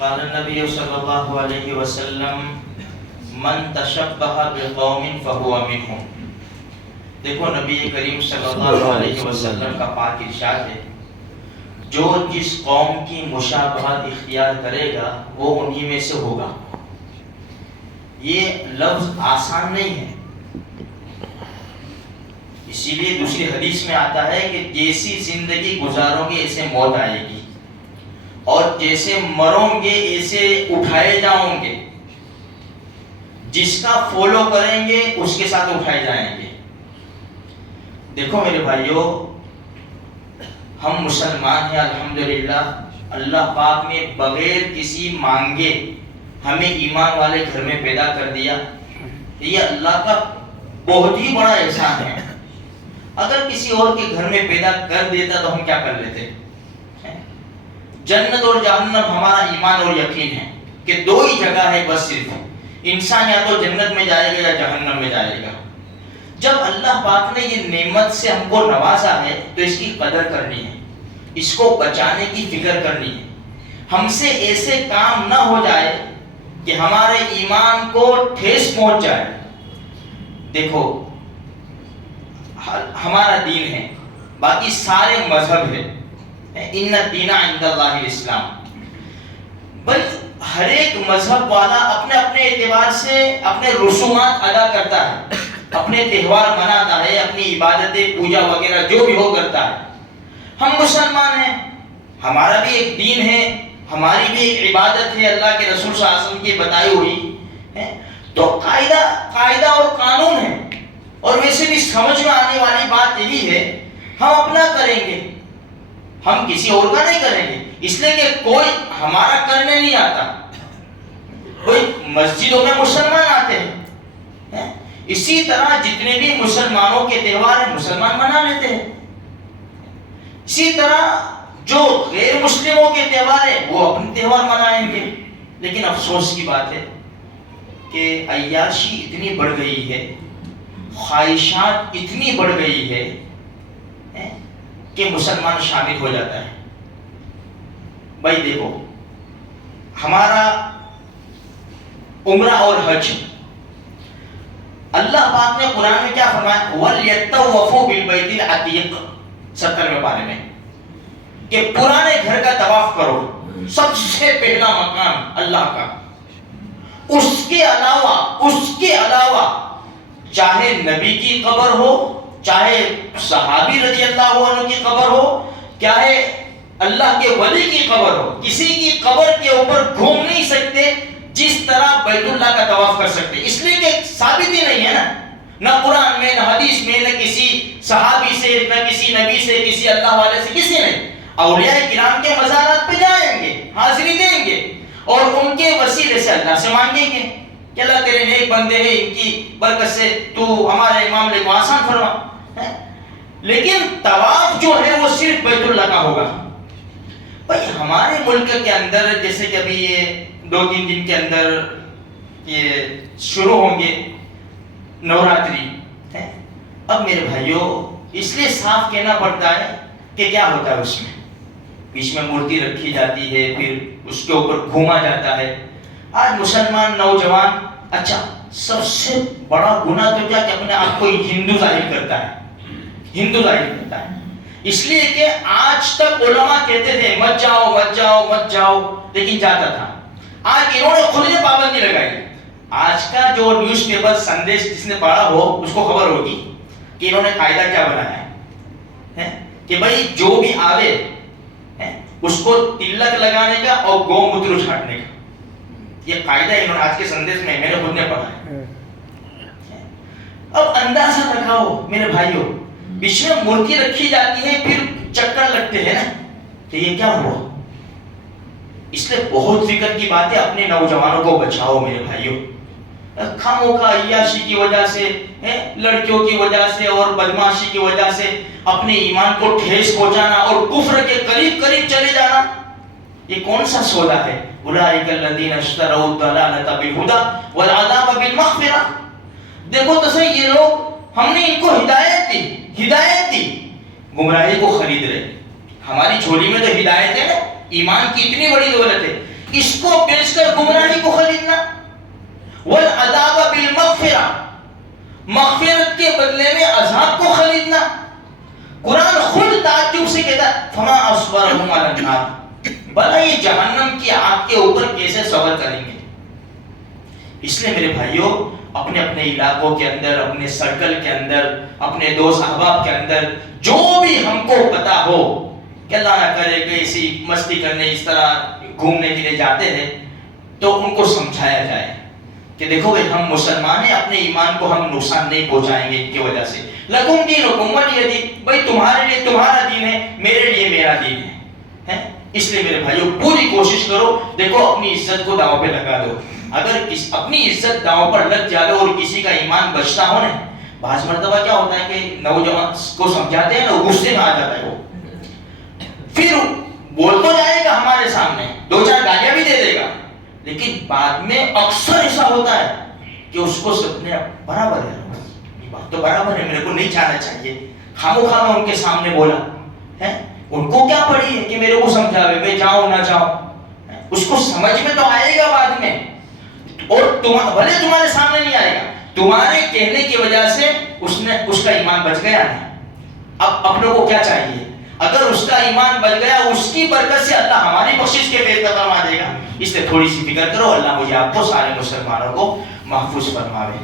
قال النبی صلی اللہ علیہ وسلم من تشبہ بقوم فہو منہم. دیکھو نبی کریم صلی اللہ علیہ وسلم کا پاک ارشاد ہے جو جس قوم کی مشابہت اختیار کرے گا وہ انہی میں سے ہوگا. یہ لفظ آسان نہیں ہے، اسی لیے دوسری حدیث میں آتا ہے کہ جیسی زندگی گزارو گے ایسے موت آئے گی، اور جیسے مرو گے ایسے اٹھائے جاؤں گے. جس کا فالو کریں گے اس کے ساتھ اٹھائے جائیں گے. دیکھو میرے بھائیوں، ہم مسلمان ہیں الحمدللہ. اللہ پاک نے بغیر کسی مانگے ہمیں ایمان والے گھر میں پیدا کر دیا. یہ اللہ کا بہت ہی بڑا احسان ہے. اگر کسی اور کے گھر میں پیدا کر دیتا تو ہم کیا کر لیتے؟ جنت اور جہنم ہمارا ایمان اور یقین ہے کہ دو ہی جگہ ہے بس، صرف انسان یا تو جنت میں جائے گا یا جہنم میں جائے گا. جب اللہ پاک نے یہ نعمت سے ہم کو نوازا ہے تو اس کی قدر کرنی ہے، اس کو بچانے کی فکر کرنی ہے. ہم سے ایسے کام نہ ہو جائے کہ ہمارے ایمان کو ٹھیس پہنچ جائے. دیکھو ہمارا دین ہے، باقی سارے مذہب ہے. ان الدین عند اللہ الاسلام. بھائی ہر ایک مذہب والا اپنے اپنے اعتبار سے اپنے رسومات ادا کرتا ہے، اپنے تہوار مناتا ہے، اپنی عبادتیں پوجا وغیرہ جو بھی ہو کرتا ہے. ہم مسلمان ہیں، ہمارا بھی ایک دین ہے، ہماری بھی ایک عبادت ہے اللہ کے رسول صلی اللہ علیہ وسلم کی بتائی ہوئی ہے. تو قاعدہ اور قانون ہے. اور ویسے بھی سمجھ میں آنے والی بات یہی ہے، ہم اپنا کریں گے، ہم کسی اور کا نہیں کریں گے. اس لیے کہ کوئی ہمارا کرنے نہیں آتا. کوئی مسجدوں میں مسلمان آتے ہیں، اسی طرح جتنے بھی مسلمانوں کے تہوار ہیں مسلمان منا لیتے ہیں. اسی طرح جو غیر مسلموں کے تہوار ہیں وہ اپنے تہوار منائیں گے. لیکن افسوس کی بات ہے کہ عیاشی اتنی بڑھ گئی ہے، خواہشات اتنی بڑھ گئی ہے کہ مسلمان شامل ہو جاتا ہے. بھائی دیکھو ہمارا عمرہ اور حج، اللہ پاک نے قرآن میں کیا فرمایا؟ وَلْيَطَّوَّفُوا بِالْبَيْتِ الْعَتِيقِ 70ویں پارے میں کہ پرانے گھر کا طواف کرو. سب سے پہلا مقام اللہ کا. اس کے علاوہ چاہے نبی کی قبر ہو، چاہے صحابی رضی اللہ عنہ کی قبر ہو، چاہے اللہ کے ولی کی قبر ہو، کسی کی قبر کے اوپر گھوم نہیں سکتے جس طرح بیت اللہ کا طواف کر سکتے. اس لیے کہ ثابت ہی نہیں ہے نا، نہ قرآن میں، نہ حدیث میں، نہ کسی صحابی سے، نہ کسی نبی سے، کسی اللہ والے سے، کسی نے. اولیاء کرام کے مزارات پہ جائیں گے، حاضری دیں گے اور ان کے وسیلے سے اللہ سے مانگیں گے کہ اللہ تیرے نیک بندے ہیں، ان کی برکت سے تو ہمارے معاملے کو آسان فرما. لیکن طواف جو ہے وہ صرف بیت اللہ کا ہوگا. بھائی ہمارے ملک کے اندر جیسے کہ ابھی یہ 2-3 دن کے اندر یہ شروع ہوں گے نوراتری. اب میرے بھائیوں اس لیے صاف کہنا پڑتا ہے کہ کیا ہوتا ہے اس میں بیچ میں مورتی رکھی جاتی ہے، پھر اس کے اوپر گھوما جاتا ہے. آج مسلمان نوجوان، اچھا سب سے بڑا گناہ تو کیا کہ اپنے آپ کو ہندو ظاہر کرتا ہے. اس لیے کہ آج تک علماء کہتے تھے مت جاؤ مت جاؤ مت جاؤ، لیکن جاتا تھا. آج انہوں نے خود نے پابندی لگائی. آج کا جو نیوز پیپر سندیش جس نے پڑھا ہو اس کو خبر ہوگی کہ انہوں نے قاعدہ کیا بنایا ہے کہ بھائی جو بھی آوے اس کو تلک لگانے کا اور گو موتر چھاٹنے کا. یہ قاعدہ انہوں نے آج کے سندیش میں، میں نے خود نے پڑھا ہے. اب اندازہ لگاؤ میرے بھائیوں، بیچ میں مورتی رکھی جاتی ہے، پھر چکر لگتے ہیں نا کہ یہ کیا ہوا. اس لیے بہت فکر کی بات ہے، اپنے نوجوانوں کو بچاؤ میرے بھائیوں. خاموں کا عیاشی کی وجہ سے، لڑکیوں کی وجہ سے اور بدماشی کی وجہ سے اپنے ایمان کو ٹھیس پہنچانا اور کفر کے قریب چلے جانا، یہ کون سا سودا ہے؟ اولئک الذین اشتروا الضلالۃ بالہدی والعذاب بالمغفرہ. دیکھو تو صحیح، یہ لوگ ہم نے ان کو ہدایت دی گمراہی کو خرید رہے. ہماری جھولی میں تو ہدایت ہے نا، ایمان کی اتنی بڑی دولت ہے. اس کو بیچ کر گمراہی کو خریدنا، والعذاب بالمغفرہ، مغفرت کے بدلے میں عذاب کو خریدنا۔ قرآن خود تعجب سے کہتا ہے فما اصبرهم علی النار، بھلا یہ جہنم کی آگ کے اوپر کیسے صبر کریں گے؟ اس لیے میرے بھائیوں، اپنے اپنے علاقوں کے اندر، اپنے سرکل کے اندر، اپنے دوست احباب کے اندر جو بھی ہم کو پتا ہو کہ اللہ نہ کرے کہ اسی مستی کرنے اس طرح گھومنے کے لیے جاتے ہیں، تو ان کو سمجھایا جائے کہ دیکھو بھائی ہم مسلمان ہیں، اپنے ایمان کو ہم نقصان نہیں پہنچائیں گے ان کی وجہ سے۔ لکم دینکم ولی دین، بھائی تمہارے لیے تمہارا دین ہے، میرے لیے میرا دین ہے۔ اس لیے میرے بھائیوں پوری کوشش کرو، دیکھو اپنی عزت کو داؤں پہ لگا دو۔ اگر اپنی عزت داؤں پر لگ جائے اور کسی کا ایمان بچتا ہو نا، بعض مرتبہ کیا ہوتا ہے کہ نوجوان کو سمجھاتے ہیں نا، غصے میں آ جاتا ہے وہ، پھر بول تو جائے گا ہمارے سامنے، دو چار گالیاں بھی دے دے گا، لیکن بعد میں اکثر ایسا ہوتا ہے کہ اس کو سب نے برابر ہے، یہ بات تو برابر ہے، میرے کو نہیں جانا چاہیے، خاموخواہ میں ان کے سامنے بولا ہے۔ ان کو کیا پڑی ہے کہ میرے کو سمجھاوے، میں جاؤں نہ جاؤں، اس کو سمجھ میں تو آئے گا بعد میں، اور بھلے تمہارے سامنے نہیں آئے گا، تمہارے کہنے کی وجہ سے اس کا ایمان بچ گیا نا۔ اب اپنوں کو کیا چاہیے؟ اگر اس کا ایمان بچ گیا، اس کی برکت سے اللہ ہماری بخشش کے پیٹ فرما دے گا۔ اس لیے تھوڑی سی فکر کرو، اللہ مجھے آپ کو سارے مسلمانوں کو محفوظ فرماوے۔